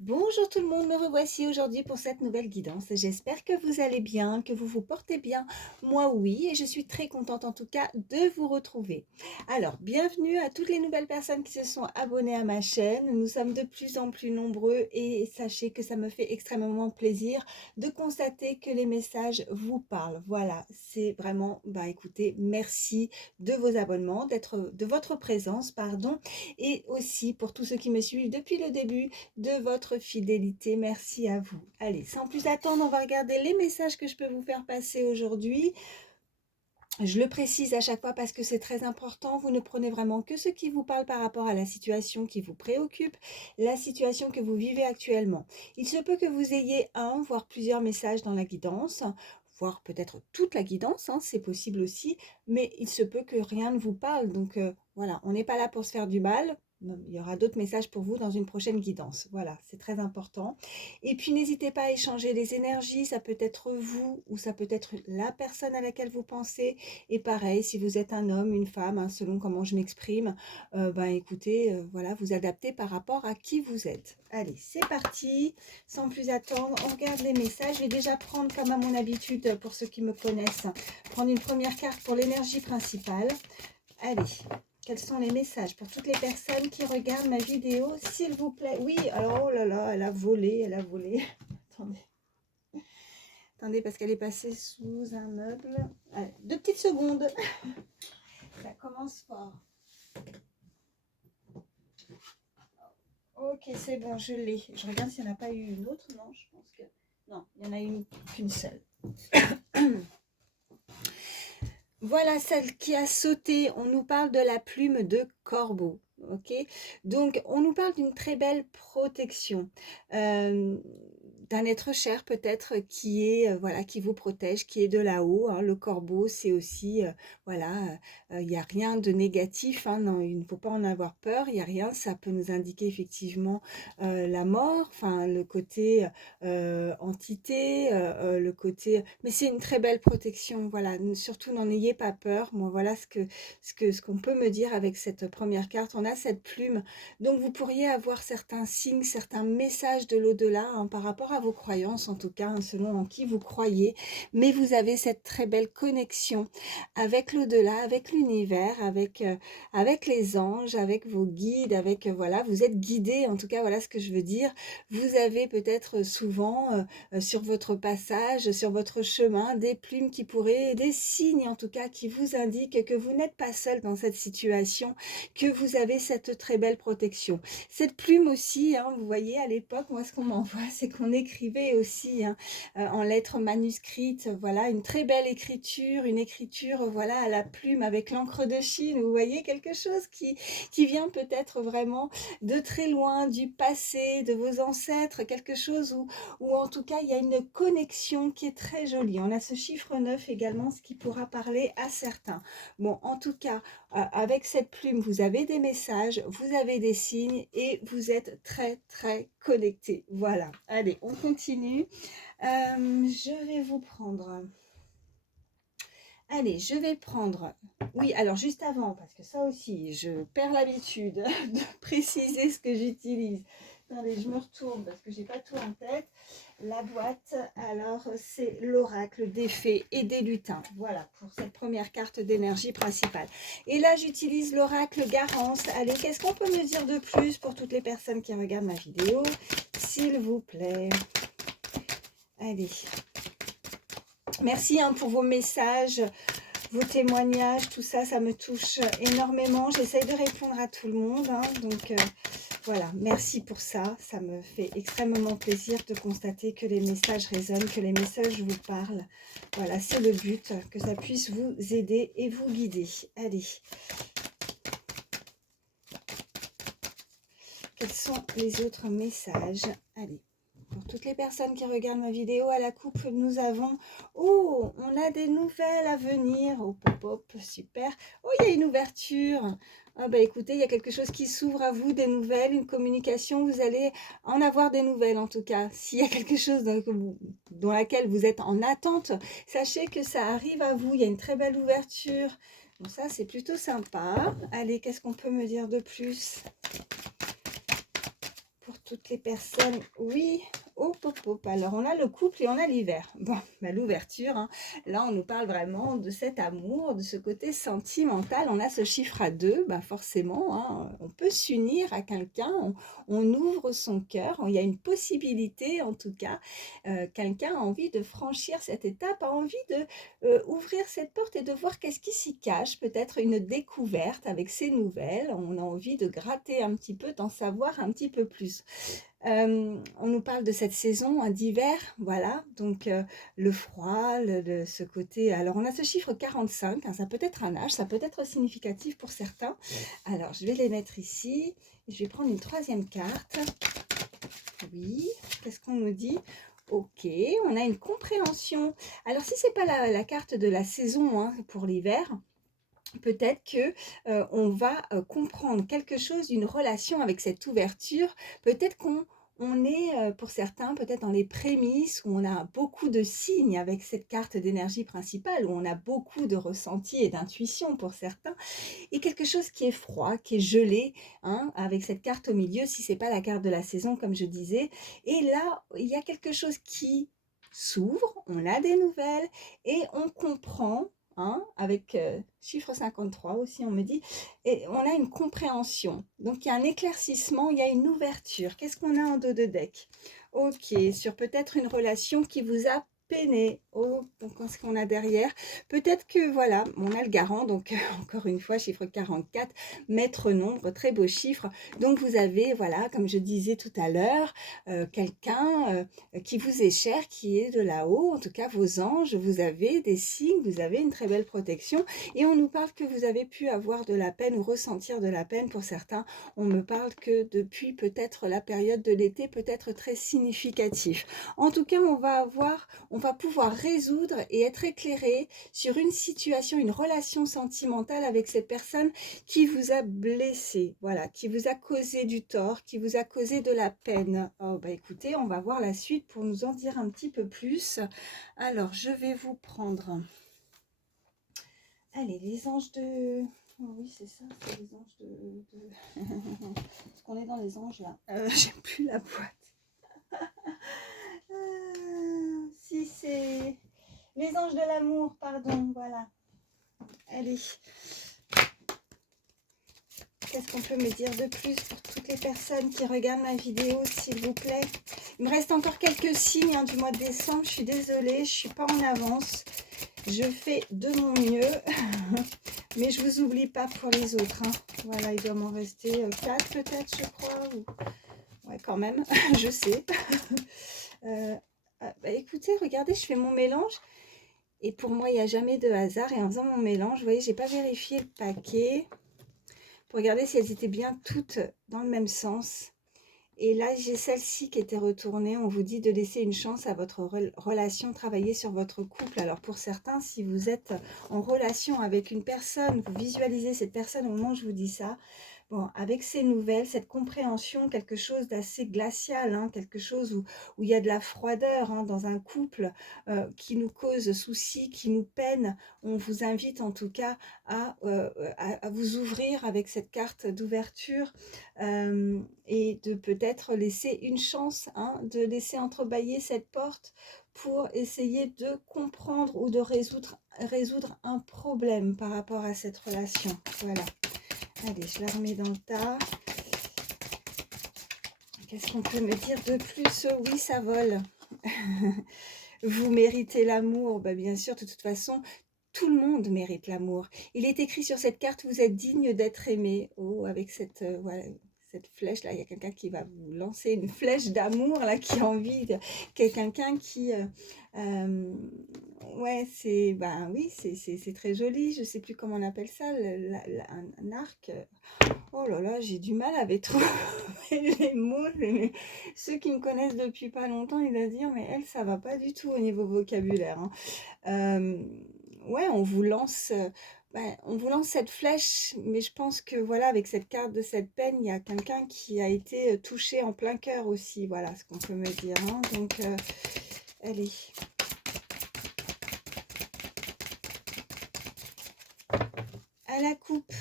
Bonjour tout le monde, me revoici aujourd'hui pour cette nouvelle guidance. J'espère que vous allez bien, que vous vous portez bien. Moi oui, et je suis très contente en tout cas de vous retrouver. Alors, bienvenue à toutes les nouvelles personnes qui se sont abonnées à ma chaîne. Nous sommes de plus en plus nombreux et sachez que ça me fait extrêmement plaisir de constater que les messages vous parlent. Voilà, c'est vraiment, écoutez, merci de vos abonnements, de votre présence, pardon, et aussi pour tous ceux qui me suivent depuis le début de votre fidélité. Merci à vous. Allez, sans plus attendre, on va regarder les messages que je peux vous faire passer aujourd'hui. Je le précise à chaque fois parce que c'est très important. Vous ne prenez vraiment que ce qui vous parle par rapport à la situation qui vous préoccupe, la situation que vous vivez actuellement. Il se peut que vous ayez un, voire plusieurs messages dans la guidance, voire peut-être toute la guidance, hein, c'est possible aussi, mais il se peut que rien ne vous parle. Donc voilà, on n'est pas là pour se faire du mal. Il y aura d'autres messages pour vous dans une prochaine guidance. Voilà, c'est très important. Et puis n'hésitez pas à échanger les énergies, ça peut être vous ou ça peut être la personne à laquelle vous pensez. Et pareil, si vous êtes un homme, une femme, hein, selon comment je m'exprime, écoutez, voilà, vous adaptez par rapport à qui vous êtes. Allez, c'est parti. Sans plus attendre, on regarde les messages. Je vais déjà prendre, comme à mon habitude, pour ceux qui me connaissent, prendre une première carte pour l'énergie principale. Allez, quels sont les messages pour toutes les personnes qui regardent ma vidéo, s'il vous plaît? Oui, alors, oh là là, elle a volé, elle a volé. Attendez. Attendez, parce qu'elle est passée sous un meuble. Allez, 2 petites secondes. Ça commence fort. Ok, c'est bon, je l'ai. Je regarde s'il n'y en a pas eu une autre. Non, je pense que... Non, il n'y en a eu qu'une seule. Voilà celle qui a sauté. On nous parle de la plume de corbeau. Ok, donc on nous parle d'une très belle protection. D'un être cher peut-être qui est voilà, qui vous protège, qui est de là-haut, hein. Le corbeau, c'est aussi voilà, il n'y a rien de négatif, hein, non, il ne faut pas en avoir peur, il n'y a rien, ça peut nous indiquer effectivement la mort, enfin le côté entité, le côté, mais c'est une très belle protection, voilà, surtout n'en ayez pas peur. Moi voilà ce qu'on peut me dire avec cette première carte. On a cette plume, donc vous pourriez avoir certains signes, certains messages de l'au-delà, hein, par rapport à vos croyances en tout cas, hein, selon en qui vous croyez, mais vous avez cette très belle connexion avec l'au-delà, avec l'univers, avec les anges, avec vos guides, avec voilà, vous êtes guidé, en tout cas voilà ce que je veux dire. Vous avez peut-être souvent sur votre passage, sur votre chemin, des plumes qui pourraient, des signes en tout cas qui vous indiquent que vous n'êtes pas seul dans cette situation, que vous avez cette très belle protection. Cette plume aussi, hein, vous voyez, à l'époque, moi ce qu'on m'envoie, c'est qu'on écrivait aussi, hein, en lettres manuscrites, voilà, une très belle écriture, une écriture, voilà, à la plume avec l'encre de Chine. Vous voyez, quelque chose qui vient peut-être vraiment de très loin, du passé, de vos ancêtres, quelque chose où en tout cas il y a une connexion qui est très jolie. On a ce chiffre 9 également, ce qui pourra parler à certains. Bon, en tout cas, avec cette plume, vous avez des messages, vous avez des signes et vous êtes très très connectés. Voilà, allez, on continue. Je vais vous prendre... Allez, je vais prendre... Oui, alors juste avant, parce que ça aussi, je perds l'habitude de préciser ce que j'utilise. Attendez, je me retourne parce que j'ai pas tout en tête. La boîte, alors c'est l'oracle des fées et des lutins. Voilà, pour cette première carte d'énergie principale. Et là, j'utilise l'oracle Garance. Allez, qu'est-ce qu'on peut me dire de plus pour toutes les personnes qui regardent ma vidéo? S'il vous plaît. Allez. Merci, hein, pour vos messages, vos témoignages, tout ça, ça me touche énormément. J'essaye de répondre à tout le monde, hein, donc voilà, merci pour ça. Ça me fait extrêmement plaisir de constater que les messages résonnent, que les messages vous parlent. Voilà, c'est le but, que ça puisse vous aider et vous guider. Allez. Quels sont les autres messages? Allez. Pour toutes les personnes qui regardent ma vidéo, à la coupe, nous avons... Oh, on a des nouvelles à venir. Oh, pop, pop, super. Oh, il y a une ouverture. Ah, bah écoutez, il y a quelque chose qui s'ouvre à vous, des nouvelles, une communication. Vous allez en avoir des nouvelles, en tout cas. S'il y a quelque chose dans laquelle vous êtes en attente, sachez que ça arrive à vous. Il y a une très belle ouverture. Donc ça, c'est plutôt sympa. Allez, qu'est-ce qu'on peut me dire de plus? Pour toutes les personnes. Oui, hop, hop, hop. Alors, on a le couple et on a l'hiver. Bon, bah, l'ouverture, hein. Là, on nous parle vraiment de cet amour, de ce côté sentimental. On a ce chiffre à 2, bah, forcément, hein, on peut s'unir à quelqu'un, on ouvre son cœur, il y a une possibilité, en tout cas. Quelqu'un a envie de franchir cette étape, a envie de ouvrir cette porte et de voir qu'est-ce qui s'y cache, peut-être une découverte avec ces nouvelles. On a envie de gratter un petit peu, d'en savoir un petit peu plus. On nous parle de cette saison hein, d'hiver, voilà, donc le froid, ce côté. Alors on a ce chiffre 45, hein, ça peut être un âge, ça peut être significatif pour certains. Alors je vais les mettre ici, je vais prendre une troisième carte. Oui, qu'est-ce qu'on nous dit? Ok, on a une compréhension. Alors si c'est pas la carte de la saison hein, pour l'hiver, peut-être que on va comprendre quelque chose d'une relation avec cette ouverture. Peut-être qu'on est, pour certains, peut-être dans les prémices où on a beaucoup de signes avec cette carte d'énergie principale, où on a beaucoup de ressentis et d'intuition pour certains, et quelque chose qui est froid, qui est gelé, hein, avec cette carte au milieu, si c'est pas la carte de la saison, comme je disais. Et là, il y a quelque chose qui s'ouvre, on a des nouvelles et on comprend. Hein, avec chiffre 53 aussi, on me dit, et on a une compréhension. Donc, il y a un éclaircissement, il y a une ouverture. Qu'est-ce qu'on a en dos de deck? Ok, sur peut-être une relation qui vous a peiné. Oh, donc qu'est-ce qu'on a derrière? Peut-être que, voilà, on a le garant, donc encore une fois, chiffre 44, maître nombre, très beau chiffre. Donc, vous avez, voilà, comme je disais tout à l'heure, quelqu'un qui vous est cher, qui est de là-haut, en tout cas vos anges, vous avez des signes, vous avez une très belle protection et on nous parle que vous avez pu avoir de la peine ou ressentir de la peine pour certains. On me parle que depuis peut-être la période de l'été peut être très significatif. En tout cas, on va pouvoir résoudre et être éclairé sur une situation, une relation sentimentale avec cette personne qui vous a blessé, voilà, qui vous a causé du tort, qui vous a causé de la peine. Oh, bah écoutez, on va voir la suite pour nous en dire un petit peu plus. Alors, je vais vous prendre... Allez, les anges de... Oh oui, c'est ça, c'est les anges de... Parce qu'on est dans les anges, là. J'ai plus la boîte. Si, c'est... Les anges de l'amour, pardon, voilà. Allez. Qu'est-ce qu'on peut me dire de plus pour toutes les personnes qui regardent ma vidéo, s'il vous plaît? Il me reste encore quelques signes hein, du mois de décembre. Je suis désolée, je ne suis pas en avance. Je fais de mon mieux. Mais je ne vous oublie pas pour les autres. Hein. Voilà, il doit m'en rester 4 peut-être, je crois. Ou... Ouais, quand même, je sais. Bah, écoutez, regardez, je fais mon mélange. Et pour moi, il n'y a jamais de hasard. Et en faisant mon mélange, vous voyez, je n'ai pas vérifié le paquet pour regarder si elles étaient bien toutes dans le même sens. Et là, j'ai celle-ci qui était retournée. On vous dit de laisser une chance à votre relation, travailler sur votre couple. Alors pour certains, si vous êtes en relation avec une personne, vous visualisez cette personne au moment où je vous dis ça, bon, avec ces nouvelles, cette compréhension, quelque chose d'assez glacial, hein, quelque chose où il y a de la froideur hein, dans un couple qui nous cause souci, qui nous peine, on vous invite en tout cas à vous ouvrir avec cette carte d'ouverture et de peut-être laisser une chance, hein, de laisser entrebâiller cette porte pour essayer de comprendre ou de résoudre un problème par rapport à cette relation. Voilà. Allez, je la remets dans le tas. Qu'est-ce qu'on peut me dire de plus? Oui, ça vole. Vous méritez l'amour. Bah, bien sûr, de toute façon, tout le monde mérite l'amour. Il est écrit sur cette carte, vous êtes digne d'être aimé. Oh, avec cette, voilà, cette flèche là, il y a quelqu'un qui va vous lancer une flèche d'amour là, qui a envie de... Quelqu'un qui... ouais, c'est... Ben oui, c'est très joli. Je ne sais plus comment on appelle ça, un arc. Oh là là, j'ai du mal avec trouver les mots. Ceux qui me connaissent depuis pas longtemps, ils vont dire, mais elle, ça va pas du tout au niveau vocabulaire. Hein. Ouais, on vous lance cette flèche, mais je pense que voilà, avec cette carte de cette peine, il y a quelqu'un qui a été touché en plein cœur aussi. Voilà ce qu'on peut me dire. Hein. Donc, allez. À la coupe.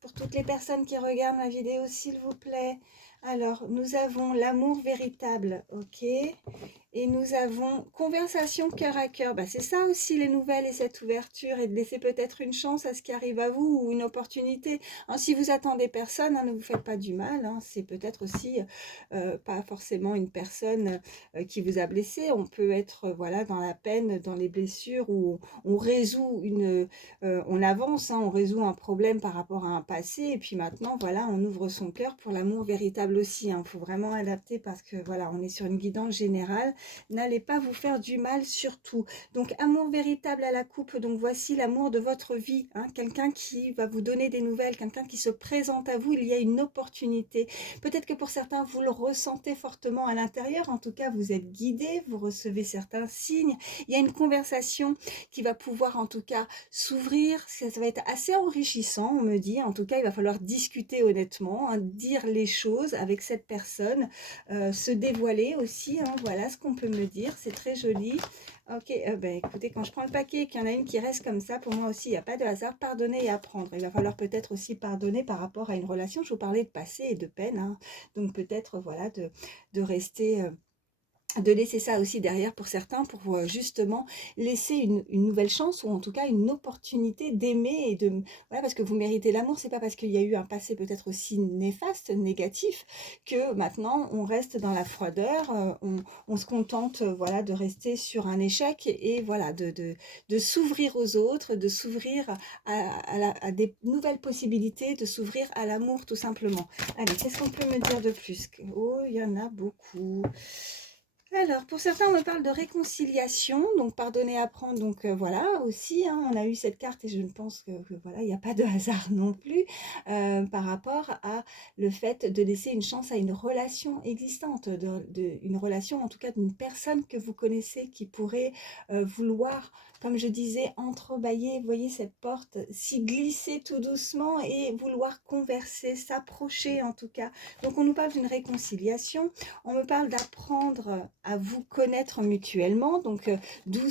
Pour toutes les personnes qui regardent ma vidéo, s'il vous plaît, Alors, nous avons l'amour véritable, ok. Et nous avons conversation cœur à cœur. Bah, c'est ça aussi les nouvelles et cette ouverture et de laisser peut-être une chance à ce qui arrive à vous ou une opportunité. Hein, si vous attendez personne, hein, ne vous faites pas du mal. Hein, c'est peut-être aussi pas forcément une personne qui vous a blessé. On peut être voilà dans la peine, dans les blessures où on résout on avance, hein, on résout un problème par rapport à un passé et puis maintenant voilà, on ouvre son cœur pour l'amour véritable aussi. Il faut vraiment adapter parce que voilà, on est sur une guidance générale. N'allez pas vous faire du mal surtout. Donc amour véritable à la coupe, donc voici l'amour de votre vie, hein, quelqu'un qui va vous donner des nouvelles, quelqu'un qui se présente à vous, il y a une opportunité. Peut-être que pour certains, vous le ressentez fortement à l'intérieur, en tout cas vous êtes guidé, vous recevez certains signes, il y a une conversation qui va pouvoir en tout cas s'ouvrir, ça va être assez enrichissant, on me dit, en tout cas il va falloir discuter honnêtement, hein, dire les choses avec cette personne, se dévoiler aussi, hein, voilà ce qu'on peut me dire, c'est très joli. Ok, ben, écoutez, quand je prends le paquet et qu'il y en a une qui reste comme ça, pour moi aussi, il n'y a pas de hasard, pardonner et apprendre. Il va falloir peut-être aussi pardonner par rapport à une relation, je vous parlais de passé et de peine, hein, donc peut-être voilà de rester... de laisser ça aussi derrière pour certains, pour justement laisser une nouvelle chance ou en tout cas une opportunité d'aimer et de voilà parce que vous méritez l'amour, c'est pas parce qu'il y a eu un passé peut-être aussi néfaste, négatif que maintenant on reste dans la froideur, on se contente voilà de rester sur un échec et voilà de s'ouvrir aux autres, de s'ouvrir à des nouvelles possibilités, de s'ouvrir à l'amour tout simplement. Allez, qu'est-ce qu'on peut me dire de plus? Oh, il y en a beaucoup. Alors, pour certains, on me parle de réconciliation, donc pardonner, apprendre, donc voilà aussi, hein, on a eu cette carte et je pense que voilà, il n'y a pas de hasard non plus par rapport à le fait de laisser une chance à une relation existante, une relation en tout cas d'une personne que vous connaissez qui pourrait vouloir, comme je disais, entrebâiller, vous voyez cette porte, s'y glisser tout doucement et vouloir converser, s'approcher en tout cas. Donc on nous parle d'une réconciliation. On me parle d'apprendre à vous connaître mutuellement, donc d'où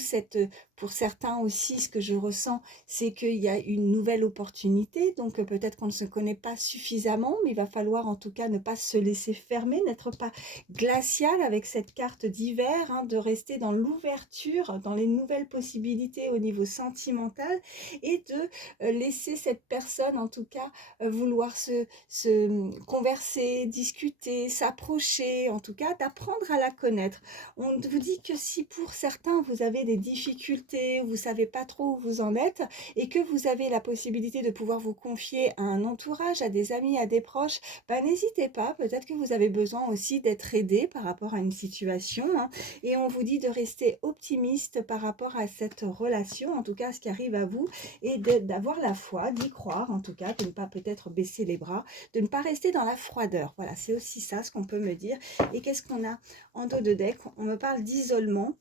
pour certains aussi, ce que je ressens, c'est qu'il y a une nouvelle opportunité, donc peut-être qu'on ne se connaît pas suffisamment, mais il va falloir en tout cas ne pas se laisser fermer, n'être pas glacial avec cette carte d'hiver, hein, de rester dans l'ouverture, dans les nouvelles possibilités au niveau sentimental et de laisser cette personne en tout cas vouloir se converser, discuter, s'approcher, en tout cas d'apprendre à la connaître. On vous dit que si pour certains vous avez des difficultés, vous savez pas trop où vous en êtes et que vous avez la possibilité de pouvoir vous confier à un entourage, à des amis, à des proches, ben, n'hésitez pas, peut-être que vous avez besoin aussi d'être aidé par rapport à une situation, hein, et on vous dit de rester optimiste par rapport à cette relation, en tout cas ce qui arrive à vous, et d'avoir la foi, d'y croire en tout cas, de ne pas peut-être baisser les bras, de ne pas rester dans la froideur. Voilà, c'est aussi ça ce qu'on peut me dire. Et qu'est-ce qu'on a en dos de deck? On me parle d'isolement.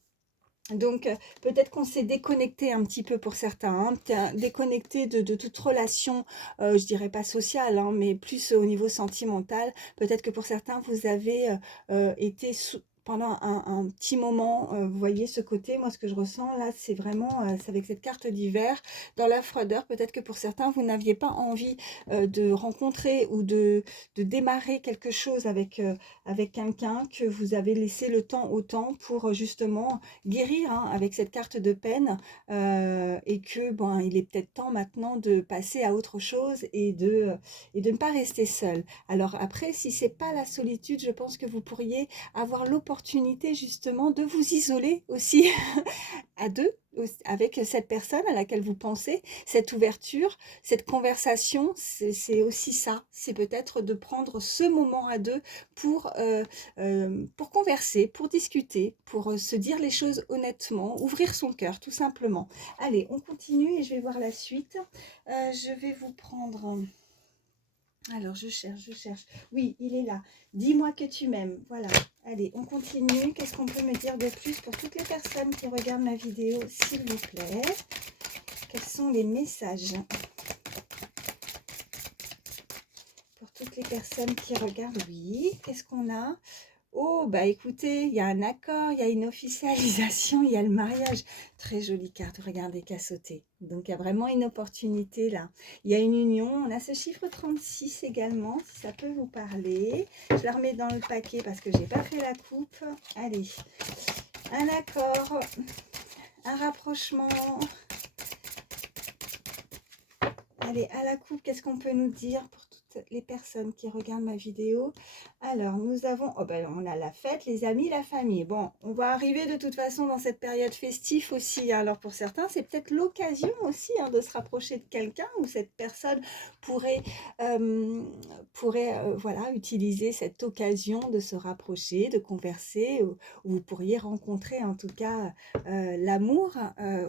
Donc, peut-être qu'on s'est déconnecté un petit peu pour certains, hein, déconnecté de toute relation, je dirais pas sociale, hein, mais plus au niveau sentimental. Peut-être que pour certains, vous avez été pendant un petit moment, vous voyez ce côté, moi ce que je ressens là, c'est vraiment, c'est avec cette carte d'hiver, dans la froideur, peut-être que pour certains, vous n'aviez pas envie de rencontrer ou de démarrer quelque chose avec quelqu'un, que vous avez laissé le temps au temps pour justement guérir, hein, avec cette carte de peine et que bon, il est peut-être temps maintenant de passer à autre chose et de ne pas rester seul. Alors après, si c'est pas la solitude, je pense que vous pourriez avoir l'opportunité justement de vous isoler aussi à deux avec cette personne à laquelle vous pensez, cette ouverture, cette conversation, c'est aussi ça. C'est peut-être de prendre ce moment à deux pour converser, pour discuter, pour se dire les choses honnêtement, ouvrir son cœur tout simplement. Allez, on continue et je vais voir la suite. Je vais vous prendre... Alors, je cherche. Oui, il est là. Dis-moi que tu m'aimes. Voilà. Allez, on continue. Qu'est-ce qu'on peut me dire de plus pour toutes les personnes qui regardent ma vidéo, s'il vous plaît? Quels sont les messages pour toutes les personnes qui regardent? Oui. Qu'est-ce qu'on a? Oh, bah écoutez, il y a un accord, il y a une officialisation, il y a le mariage. Très jolie carte, regardez, qui a sauté. Donc il y a vraiment une opportunité là. Il y a une union, on a ce chiffre 36 également, si ça peut vous parler. Je la remets dans le paquet parce que j'ai pas fait la coupe. Allez, un accord, un rapprochement. Allez, à la coupe, qu'est-ce qu'on peut nous dire pour toutes les personnes qui regardent ma vidéo? Alors, nous avons, oh ben, on a la fête, les amis, la famille. Bon, on va arriver de toute façon dans cette période festive aussi. Alors, pour certains, c'est peut-être l'occasion aussi de se rapprocher de quelqu'un où cette personne pourrait, voilà, utiliser cette occasion de se rapprocher, de converser, où vous pourriez rencontrer en tout cas l'amour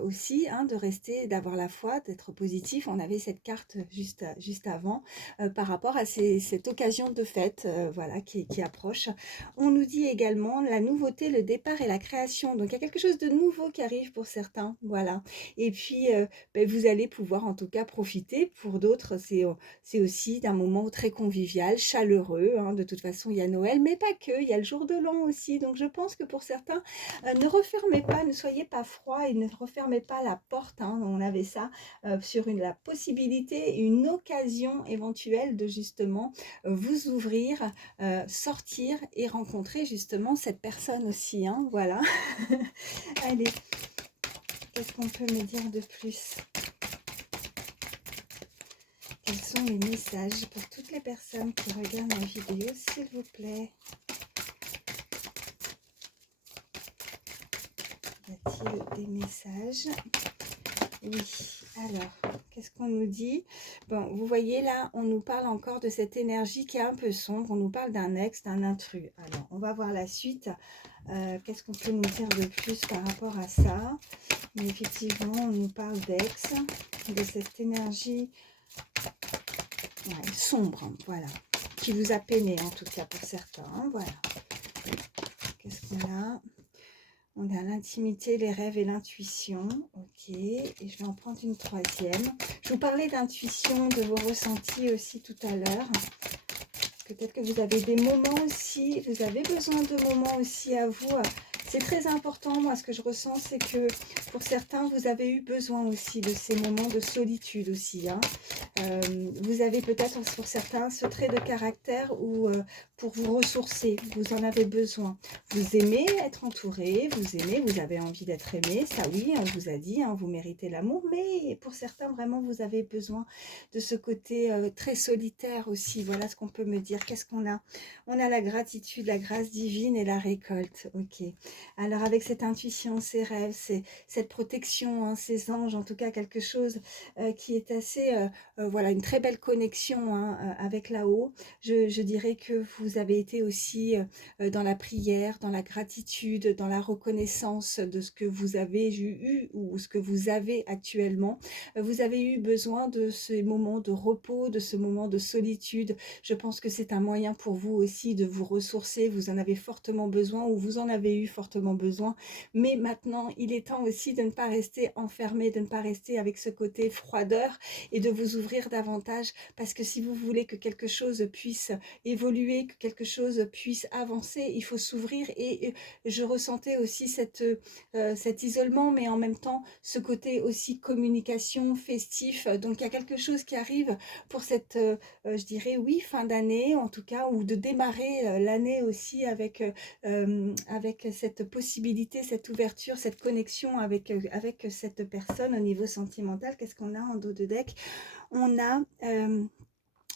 aussi, de rester, d'avoir la foi, d'être positif. On avait cette carte juste avant par rapport à cette occasion de fête voilà, qui approche. On nous dit également la nouveauté, le départ et la création. Donc il y a quelque chose de nouveau qui arrive pour certains. Voilà. Et puis vous allez pouvoir en tout cas profiter. Pour d'autres, c'est aussi d'un moment très convivial, chaleureux. De toute façon, il y a Noël, mais pas que. Il y a le jour de l'an aussi. Donc je pense que pour certains, ne refermez pas, ne soyez pas froid et ne refermez pas la porte. On avait ça sur la possibilité, une occasion éventuelle de justement vous ouvrir, sortir et rencontrer justement cette personne aussi. Voilà. Allez, qu'est-ce qu'on peut me dire de plus? Quels sont les messages pour toutes les personnes qui regardent ma vidéo, s'il vous plaît? Y a-t-il des messages? Oui, alors, qu'est-ce qu'on nous dit? Bon, vous voyez là, on nous parle encore de cette énergie qui est un peu sombre. On nous parle d'un ex, d'un intrus. Alors, on va voir la suite. Qu'est-ce qu'on peut nous dire de plus par rapport à ça? Mais effectivement, on nous parle d'ex, de cette énergie sombre, voilà, qui vous a peiné en tout cas pour certains. Voilà. Qu'est-ce qu'on a? On a l'intimité, les rêves et l'intuition. Ok, et je vais en prendre une troisième. Je vous parlais d'intuition, de vos ressentis aussi tout à l'heure. Peut-être que vous avez des moments aussi, vous avez besoin de moments aussi à vous. C'est très important, moi ce que je ressens, c'est que pour certains, vous avez eu besoin aussi de ces moments de solitude aussi. Vous avez peut-être pour certains ce trait de caractère où pour vous ressourcer, vous en avez besoin. Vous aimez être entouré, vous avez envie d'être aimé, ça oui, on vous a dit, vous méritez l'amour, mais pour certains vraiment vous avez besoin de ce côté très solitaire aussi. Voilà ce qu'on peut me dire. Qu'est-ce qu'on a? On a la gratitude, la grâce divine et la récolte. Ok. Alors avec cette intuition, ces rêves, cette protection, ces anges, en tout cas quelque chose qui est assez, voilà, une très belle connexion avec là-haut. Je dirais que vous avez été aussi dans la prière, dans la gratitude, dans la reconnaissance de ce que vous avez eu ou ce que vous avez actuellement. Vous avez eu besoin de ces moments de repos, de ce moment de solitude. Je pense que c'est un moyen pour vous aussi de vous ressourcer. Vous en avez fortement besoin ou vous en avez eu fortement besoin. Mais maintenant, il est temps aussi de ne pas rester enfermé, de ne pas rester avec ce côté froideur et de vous ouvrir davantage. Parce que si vous voulez que quelque chose puisse évoluer, que quelque chose puisse avancer, il faut s'ouvrir. Et je ressentais aussi cet isolement, mais en même temps, ce côté aussi communication, festif. Donc, il y a quelque chose qui arrive pour cette, je dirais, oui, fin d'année, en tout cas, ou de démarrer l'année aussi avec cette possibilité, cette ouverture, cette connexion avec cette personne au niveau sentimental. Qu'est-ce qu'on a en dos de deck? On a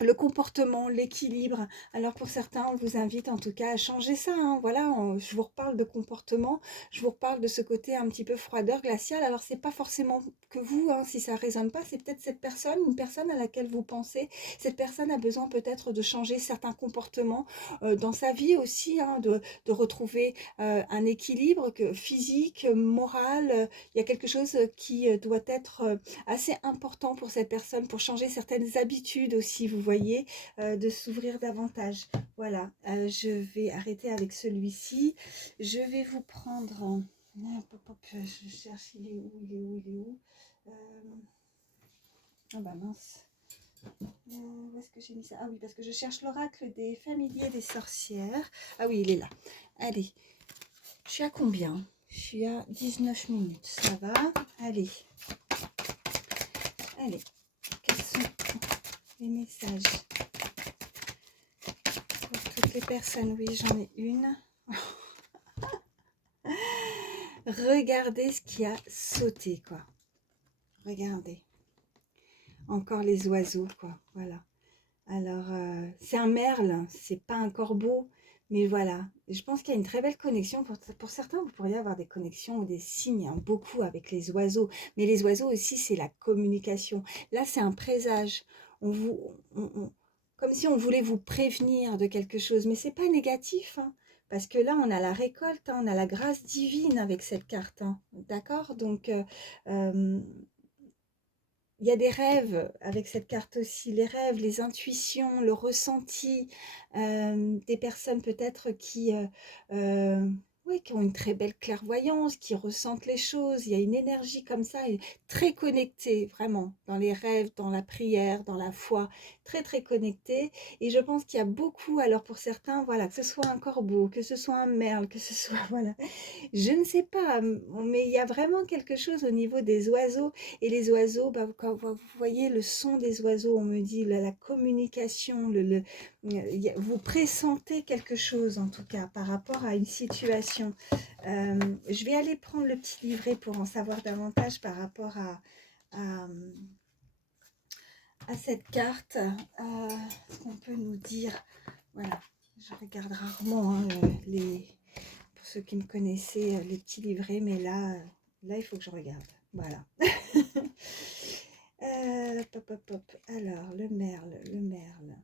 le comportement, l'équilibre. Alors pour certains, on vous invite en tout cas à changer ça. Voilà, je vous reparle de comportement, je vous reparle de ce côté un petit peu froideur glacial. Alors c'est pas forcément que vous, si ça résonne pas, c'est peut-être cette personne, une personne à laquelle vous pensez. Cette personne a besoin peut-être de changer certains comportements dans sa vie aussi, de retrouver un équilibre physique, moral. Il y a quelque chose qui doit être assez important pour cette personne, pour changer certaines habitudes aussi, vous voyez, de s'ouvrir davantage. Voilà, je vais arrêter avec celui-ci. Je vais vous prendre... je cherche, il est où? Ah bah mince. Où est-ce que j'ai mis ça? Ah oui, parce que je cherche l'oracle des familiers des sorcières. Ah oui, il est là. Allez, je suis à combien? Je suis à 19 minutes. Ça va? Allez. Allez. Quels sont les messages pour toutes les personnes? Oui, j'en ai une. Regardez ce qui a sauté, quoi. Regardez. Encore les oiseaux, quoi. Voilà. Alors, c'est un merle, c'est pas un corbeau, mais voilà. Je pense qu'il y a une très belle connexion. Pour certains, vous pourriez avoir des connexions ou des signes, hein, beaucoup avec les oiseaux. Mais les oiseaux aussi, c'est la communication. Là, c'est un présage. On vous, comme si on voulait vous prévenir de quelque chose, mais c'est pas négatif, hein, parce que là, on a la récolte, hein, on a la grâce divine avec cette carte, hein, d'accord? Donc, euh, il y a des rêves avec cette carte aussi, les rêves, les intuitions, le ressenti, des personnes peut-être ouais, qui ont une très belle clairvoyance, qui ressentent les choses. Il y a une énergie comme ça, très connectée, vraiment, dans les rêves, dans la prière, dans la foi, très très connectée. Et je pense qu'il y a beaucoup, alors pour certains, voilà, que ce soit un corbeau, que ce soit un merle, que ce soit, voilà, je ne sais pas, mais il y a vraiment quelque chose au niveau des oiseaux. Et les oiseaux, bah, quand vous voyez le son des oiseaux, on me dit la communication, vous pressentez quelque chose en tout cas par rapport à une situation. Je vais aller prendre le petit livret pour en savoir davantage par rapport à, à cette carte. Ce qu'on peut nous dire. Voilà, je regarde rarement, hein, pour ceux qui me connaissaient, les petits livrets, mais là, il faut que je regarde. Voilà. Pop, pop, pop. Alors, le merle, le merle.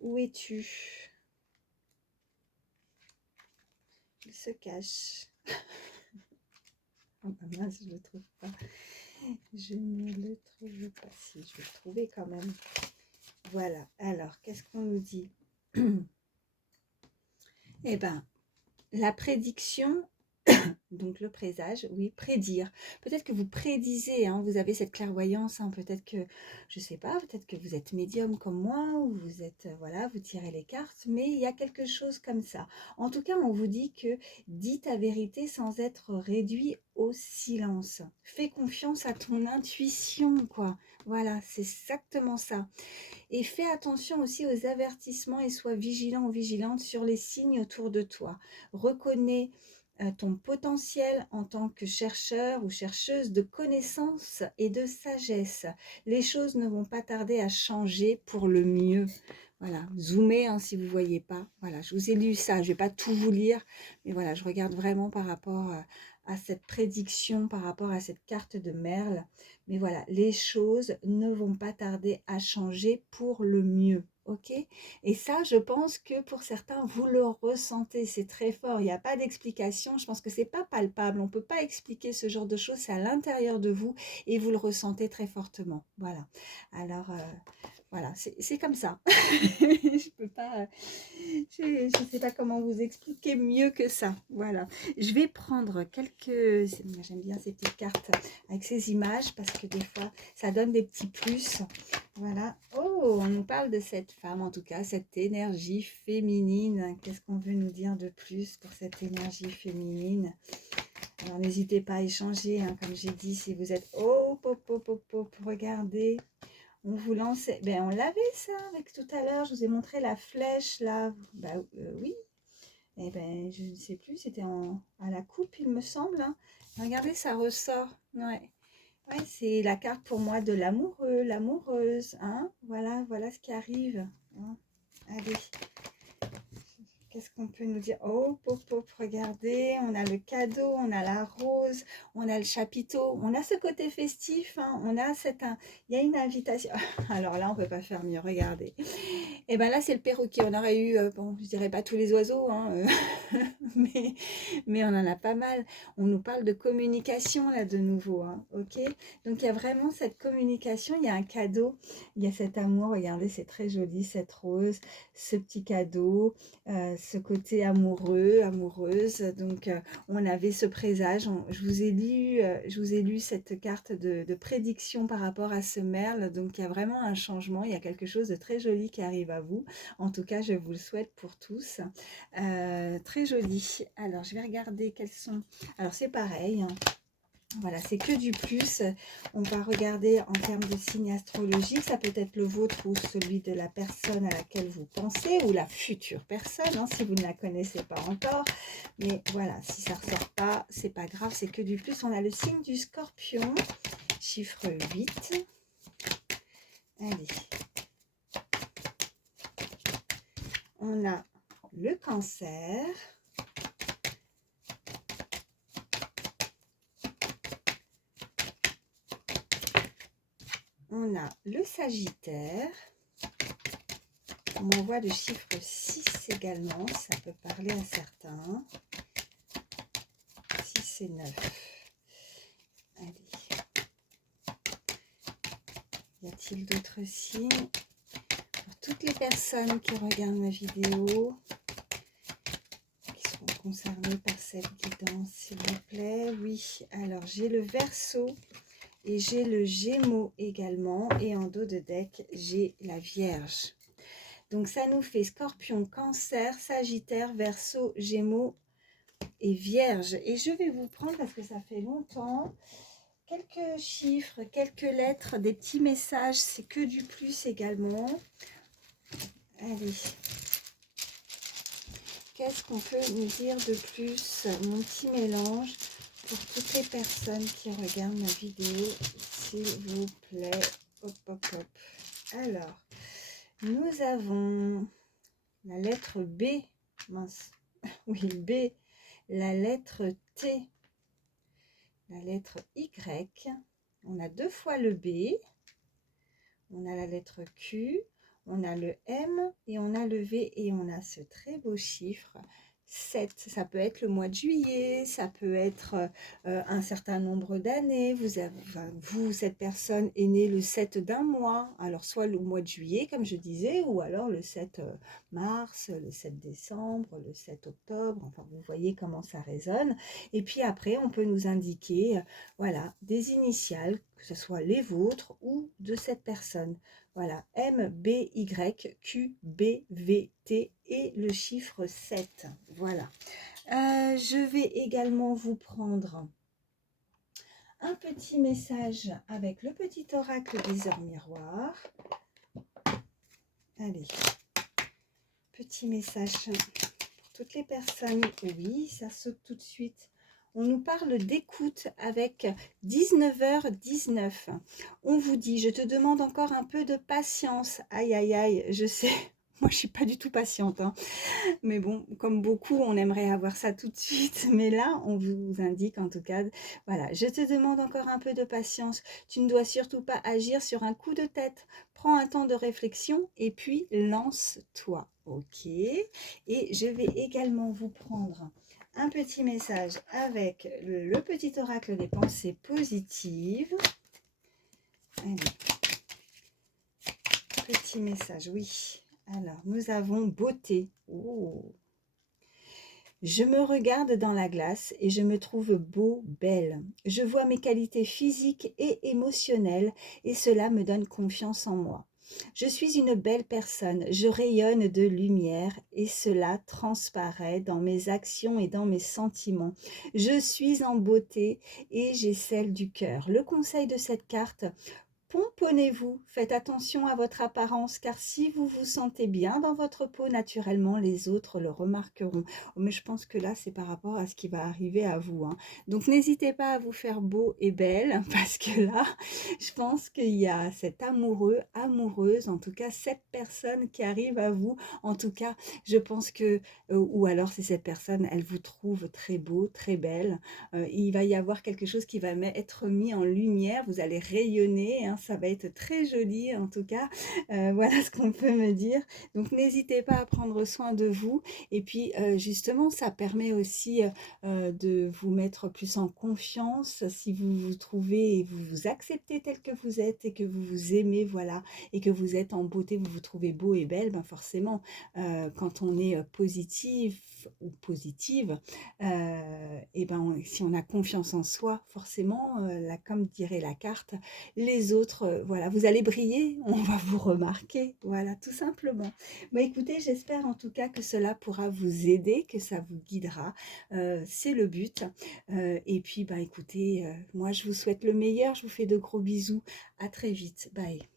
Où es-tu? Il se cache. Oh bah mince, je ne le trouve pas. Je ne le trouve pas. Si, je vais le trouver quand même. Voilà. Alors, qu'est-ce qu'on nous dit? Eh ben, la prédiction, donc le présage, oui, prédire. Peut-être que vous prédisez, hein, vous avez cette clairvoyance, hein, peut-être que, je ne sais pas, peut-être que vous êtes médium comme moi, ou vous êtes, voilà, vous tirez les cartes, mais il y a quelque chose comme ça. En tout cas, on vous dit que dis ta vérité sans être réduit au silence. Fais confiance à ton intuition, quoi. Voilà, c'est exactement ça. Et fais attention aussi aux avertissements et sois vigilant ou vigilante sur les signes autour de toi. Reconnais ton potentiel en tant que chercheur ou chercheuse de connaissances et de sagesse. Les choses ne vont pas tarder à changer pour le mieux. Voilà, zoomez, hein, si vous ne voyez pas. Voilà, je vous ai lu ça, je ne vais pas tout vous lire, mais voilà, je regarde vraiment par rapport à cette prédiction, par rapport à cette carte de Merle. Mais voilà, les choses ne vont pas tarder à changer pour le mieux. Ok? Et ça, je pense que pour certains, vous le ressentez, c'est très fort. Il n'y a pas d'explication. Je pense que c'est pas palpable. On ne peut pas expliquer ce genre de choses. C'est à l'intérieur de vous et vous le ressentez très fortement. Voilà. Alors, voilà, c'est comme ça. Je peux pas, je ne sais pas comment vous expliquer mieux que ça. Voilà. Je vais prendre quelques, j'aime bien ces petites cartes avec ces images parce que des fois, ça donne des petits plus. Voilà. Oh, on nous parle de cette femme, en tout cas, cette énergie féminine. Qu'est-ce qu'on veut nous dire de plus pour cette énergie féminine? Alors, n'hésitez pas à échanger, hein, comme j'ai dit, si vous êtes... Oh, pop, pop, pop, pop, regardez. On vous lance... Ben, on l'avait ça avec tout à l'heure. Je vous ai montré la flèche, là. Ben, oui. Eh ben, je ne sais plus, c'était à la coupe, il me semble, hein. Regardez, ça ressort. Ouais. Ouais, c'est la carte pour moi de l'amoureux, l'amoureuse, hein. Voilà, voilà ce qui arrive, hein. Allez, qu'est-ce qu'on peut nous dire? Oh, pop, pop, regardez, on a le cadeau, on a la rose, on a le chapiteau, on a ce côté festif, hein. On a il y a une invitation. Alors là, on peut pas faire mieux, regardez. Et ben là, c'est le perroquet. On aurait eu, bon, je dirais pas tous les oiseaux, hein, mais, mais on en a pas mal. On nous parle de communication là de nouveau, hein, ok? Donc il y a vraiment cette communication, il y a un cadeau, il y a cet amour. Regardez, c'est très joli, cette rose, ce petit cadeau, ce côté amoureux, amoureuse. Donc, on avait ce présage. Je vous ai lu cette carte de prédiction par rapport à ce merle. Donc, il y a vraiment un changement. Il y a quelque chose de très joli qui arrive à vous. En tout cas, je vous le souhaite pour tous. Très joli. Alors, je vais regarder quels sont... Alors, c'est pareil, hein. Voilà, c'est que du plus. On va regarder en termes de signes astrologiques. Ça peut être le vôtre ou celui de la personne à laquelle vous pensez ou la future personne, hein, si vous ne la connaissez pas encore. Mais voilà, si ça ne ressort pas, c'est pas grave, c'est que du plus. On a le signe du Scorpion, chiffre 8. Allez. On a le Cancer. On a le Sagittaire. On m'envoie le chiffre 6 également, ça peut parler à certains. 6 et 9. Allez. Y a-t-il d'autres signes? Pour toutes les personnes qui regardent ma vidéo, qui sont concernées par cette guidance, s'il vous plaît. Oui, alors j'ai le Verseau. Et j'ai le Gémeaux également. Et en dos de deck, j'ai la Vierge. Donc, ça nous fait Scorpion, Cancer, Sagittaire, Verseau, Gémeaux et Vierge. Et je vais vous prendre, parce que ça fait longtemps, quelques chiffres, quelques lettres, des petits messages. C'est que du plus également. Allez. Qu'est-ce qu'on peut nous dire de plus? Mon petit mélange. Pour toutes les personnes qui regardent ma vidéo, s'il vous plaît. Hop, hop, hop. Alors, nous avons la lettre B. Mince. Oui, B. La lettre T. La lettre Y. On a 2 fois le B. On a la lettre Q. On a le M et on a le V. Et on a ce très beau chiffre 7, ça peut être le mois de juillet, ça peut être un certain nombre d'années. Vous, cette personne est née le 7 d'un mois, alors soit le mois de juillet, comme je disais, ou alors le 7 mars, le 7 décembre, le 7 octobre. Enfin, vous voyez comment ça résonne. Et puis après, on peut nous indiquer, voilà, des initiales, que ce soit les vôtres ou de cette personne. Voilà, M, B, Y, Q, B, V, T et le chiffre 7. Voilà. Je vais également vous prendre un petit message avec le petit oracle des heures miroirs. Allez, petit message pour toutes les personnes. Oui, ça saute tout de suite. On nous parle d'écoute avec 19h19. On vous dit, je te demande encore un peu de patience. Aïe, aïe, aïe, je sais, moi je suis pas du tout patiente, hein. Mais bon, comme beaucoup, on aimerait avoir ça tout de suite. Mais là, on vous indique en tout cas, voilà, je te demande encore un peu de patience. Tu ne dois surtout pas agir sur un coup de tête. Prends un temps de réflexion et puis lance-toi. Ok. Et je vais également vous prendre un petit message avec le petit oracle des pensées positives. Allez. Petit message, oui. Alors, nous avons beauté. Oh. Je me regarde dans la glace et je me trouve beau, belle. Je vois mes qualités physiques et émotionnelles et cela me donne confiance en moi. Je suis une belle personne, je rayonne de lumière et cela transparaît dans mes actions et dans mes sentiments. Je suis en beauté et j'ai celle du cœur. Le conseil de cette carte: pomponnez-vous, faites attention à votre apparence, car si vous vous sentez bien dans votre peau, naturellement, les autres le remarqueront. Oh, mais je pense que là, c'est par rapport à ce qui va arriver à vous, hein. Donc, n'hésitez pas à vous faire beau et belle, parce que là, je pense qu'il y a cet amoureux, amoureuse, en tout cas, cette personne qui arrive à vous. En tout cas, je pense que, ou alors c'est cette personne, elle vous trouve très beau, très belle. Il va y avoir quelque chose qui va être mis en lumière, vous allez rayonner, hein. ça va être très joli en tout cas. Voilà ce qu'on peut me dire. Donc n'hésitez pas à prendre soin de vous et puis, justement ça permet aussi, de vous mettre plus en confiance si vous vous trouvez et vous vous acceptez tel que vous êtes et que vous vous aimez, voilà, et que vous êtes en beauté, vous vous trouvez beau et belle, ben forcément, quand on est, positif ou positive, et ben, si on a confiance en soi, forcément, comme dirait la carte, les autres, voilà, vous allez briller, on va vous remarquer, voilà, tout simplement. Bah, écoutez, j'espère en tout cas que cela pourra vous aider, que ça vous guidera, c'est le but. Et puis, bah, écoutez, moi je vous souhaite le meilleur, je vous fais de gros bisous, à très vite, bye.